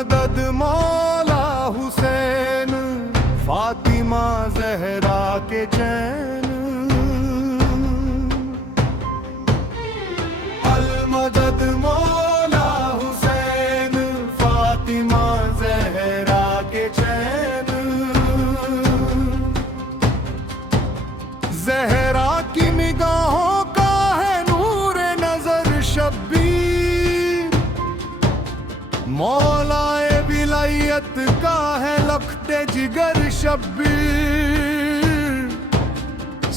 मदद मौला हुसैन, फातिमा जहरा के चैन। अल मदद मौला हुसैन, फातिमा जहरा के चैन। जहरा की निगाहों का है नूर नजर शब्बीर, मौलाए विलायत का है लख्ते जिगर शब्बीर।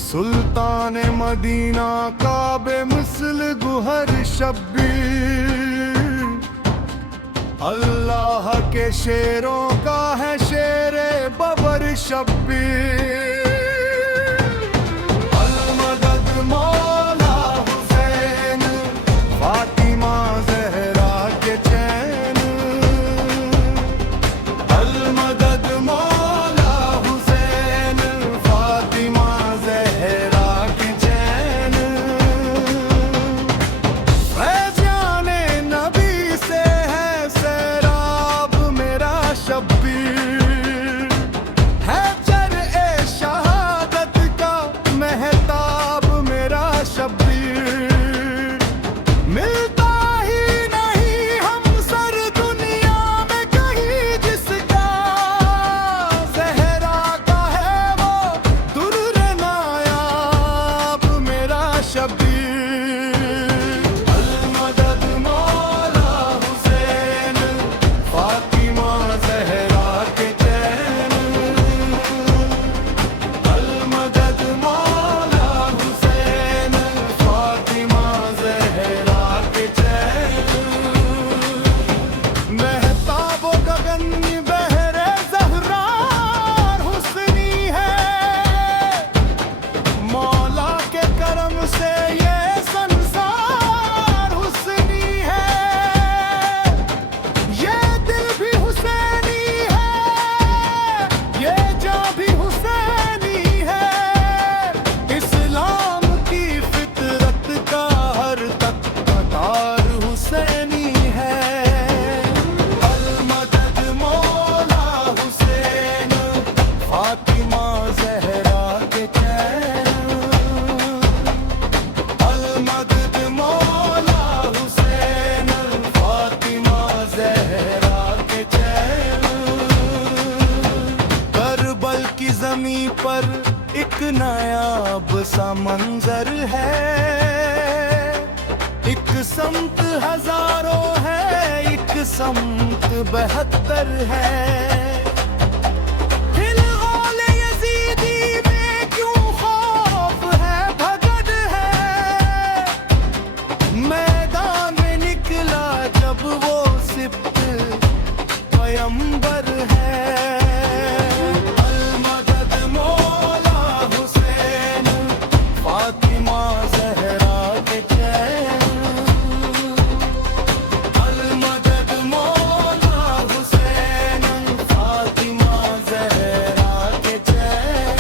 सुल्तान मदीना का बेमिसल गुहर शब्बीर, अल्लाह के शेरों का है शेरे बबर शब्बीर। अल मदद मौला हुसैन, फातिमा जहरा के चैन। अल मदद मौला हुसैन, फातिमा जहरा के चैन। फैज़ाने नबी से है सैराब मेरा शब्बीर, है जर्ए शहादत का महताब मेरा शब्बीर। मिलता ही नहीं हम सर दुनिया में कहीं जिसका, ज़हरा का है वो दुर्र नायाब मेरा शब्बीर। अल मदद मौला हुसैन, फातिमा ज़हरा के चैन। अल मदद मौला हुसैन, फातिमा ज़हरा के चैन। महताब गगन बहरे ज़हरार हुस्नी है, मौला के करम से ये संसार हुस्नी है। ये दिल भी हुसैनी है, ये जान भी हुसैनी है। इस्लाम की फितरत का हर तख्तार हुसैनी है। अल मदद मौला हुसैन, फातिमा ज़हरा के चैन। अल मदद मौला हुसैन, फातिमा ज़हरा के चैन। करबल की ज़मीं पर एक नायाब सा मंजर है, एक समत हजारों है, एक समत 72 है। हिलगोल यज़ीदी में क्यों खौफ है, भगद है। मैदान में निकला जब वो सिब्त पैगंबर है। अल मदद मौला हुसैन, फातिमा ज़हरा के चैन। अल मदद मौला हुसैन, फातिमा ज़हरा के चैन।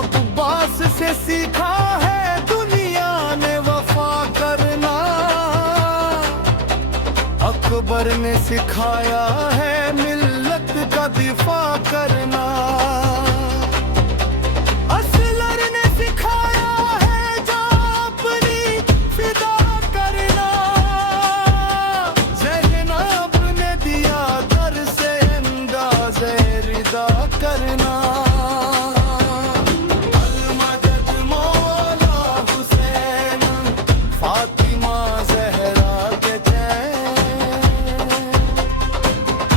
अब्बास से सीखा है दुनिया ने वफा करना, अकबर ने सिखाया है मिल्लत का दिफा करना। असगर ने सिखाया है जान अपनी फिदा करना। ज़ैनब ने दिया दर से अंदाज़े रिदा करना। अल मदद मौला हुसैन, फातिमा ज़हरा के चैन।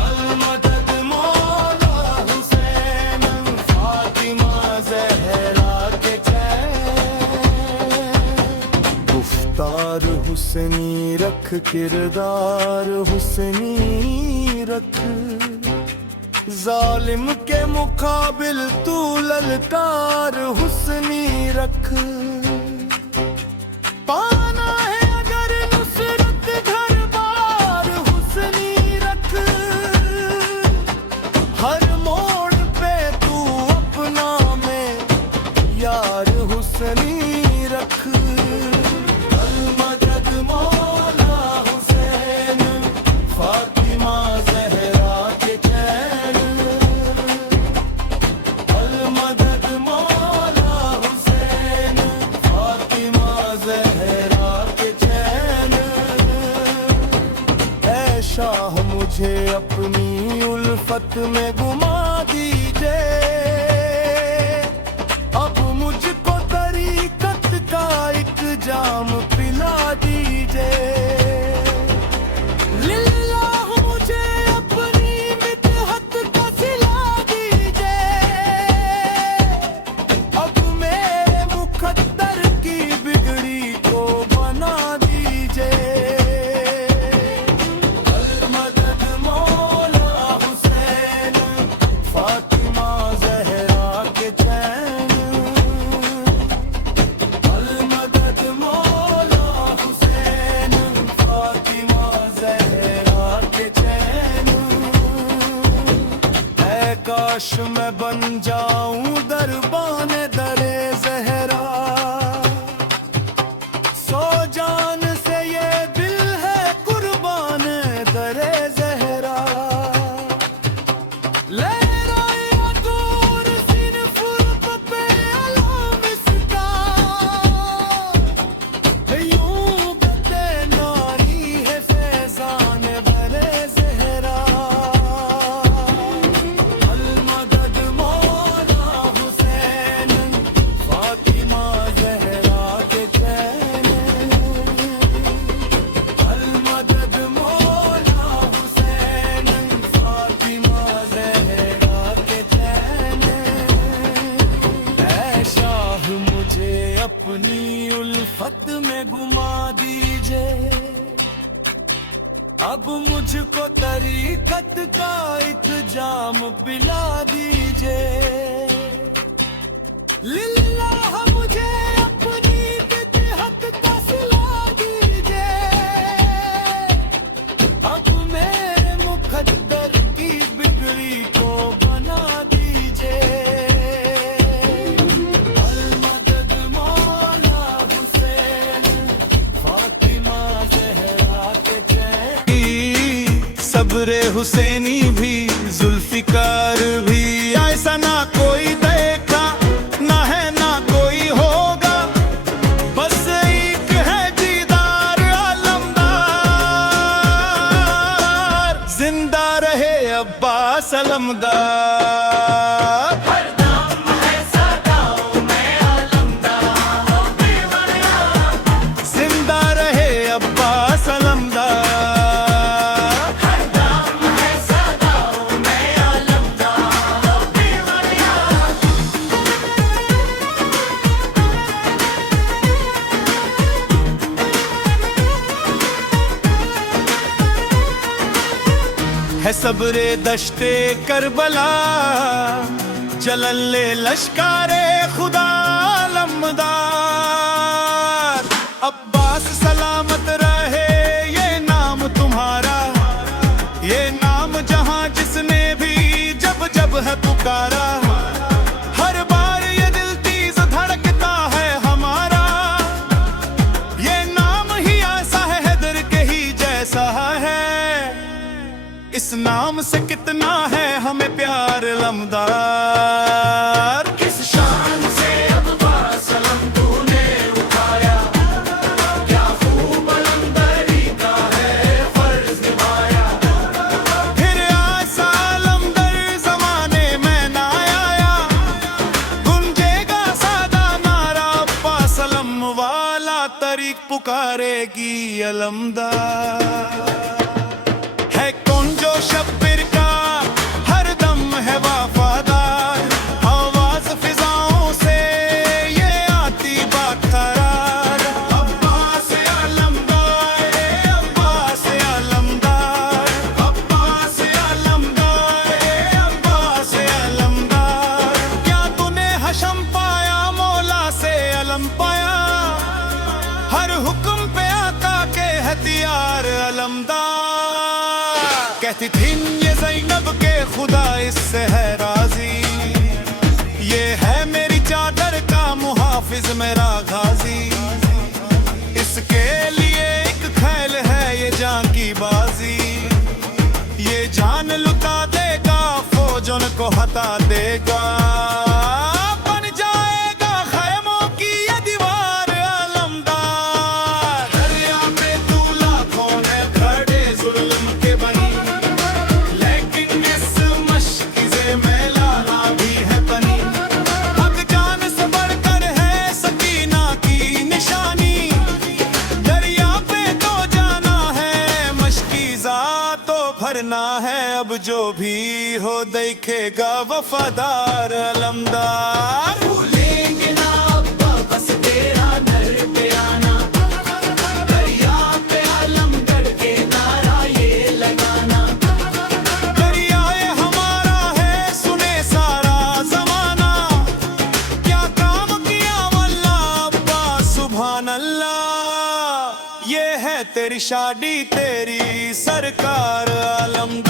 अल मदद मौला हुसैन, फातिमा ज़हरा के चैन। गुफ्तार हुसैनी रख, किरदार हुसैनी रख, जालिम के मुकाबिल तू ललकार हुसैनी रख। पाना है अगर नुसरत घर बार हुसैनी रख, हर मोड़ पे तू अपना में यार हुसैनी रख। अल मदद मौला हुसैन, फातिमा मुझे अपनी उल्फत में गुमा दीजिए। अब मुझको तरीकत का एक जाम पिला दीजिए। लिल्लाह मुझे अपनी मितहत का सिला दीजिए। अब मेरे मुकद्दर की बिगड़ी को बना दीजिए। मदद मौला हुसैन फातिमा जहरा के चैन। मदद मौला हुसैन फातिमा जहरा के चैन। ऐ काश मैं बन जाऊं दरबान दरे जहरा। सो जान से ये दिल है कुर्बान दरे जहरा। लहराया दूर सिन फुर्क पे अलाम इसका। यूं बते नारी है फैजान बरे जहरा। मदद मौला हुसैन फातिमा जहरा के चैन। मदद मौला हुसैन फातिमा जहरा के चैन। ऐ शाह मुझे अपनी उल्फत में गुमा दीजिए। अब मुझको तरीकत का एक जाम पिला दीजिए। लिल्लाह मुझे अपनी मितहत का सिला दीजिए। अब मेरे मुकद्दर की बिगड़ी को बना दीजिए। मदद मौला हुसैन फातिमा जहरा के चैन। सब्रे हुसैनी भी जुल्फिकार भी ऐसा ना कोई देखा, ना है ना कोई होगा। बस एक है दीदार अलमदार। जिंदा रहे अब्बास अलमदार। जिंदा रहे अब्बास अलमदार। है सब्रे दश्ते करबला जलले लश्कारे खुदा लम्दार। अब्बास सलामत रहे ये नाम तुम्हारा। ये नाम जहां जिसने भी जब जब है पुकारा। हर बार ये दिल तेज धड़कता है हमारा। ये नाम ही ऐसा है हैदर के ही जैसा है। इस नाम से कितना है हमें प्यार लमदार। किस शान से अब्बास अलम तूने उठाया। क्या खूब अलमदरी का है फर्ज निभाया। फिर ऐसा अलमदर जमाने में ना आया। गुंजेगा सादा नारा अब्बास अलम वाला तरीक पुकारेगी अलमदार। शब्बीर का हर दम है वफादार। आवाज फिजाओं से ये आती बाखरार। अब्बास अलमदार, अब्बास अलमदार, अब्बास अलमदार, अब्बास अलमदार। क्या तूने हशम पाया मौला से अलम पाया। हर हुक्म पे आका के हथियार अलमदार। कहती थी ये ज़ैनब के खुदा इससे है राजी। ये है मेरी चादर का मुहाफिज मेरा गाजी। इसके लिए एक खैल है ये जान की बाजी। ये जान लुटा देगा फौजों को हटा देगा। बन जाएगा खैमों की ये दीवार अलमदार। दरिया पे तू लाखों ने खड़े जुल्म के बनी। बदलना है अब जो भी हो, देखेगा वफादार अलमदार। भूलेंगे ना अब्बा बस तेरा दर पे आना, दरिया पे आलमगढ़ के नारा ये लगाना। दरियाए हमारा है सुने सारा जमाना, क्या काम किया वल्लाह अब्बा सुभान अल्लाह। ये है तेरी शादी तेरी सरकार आलमदार।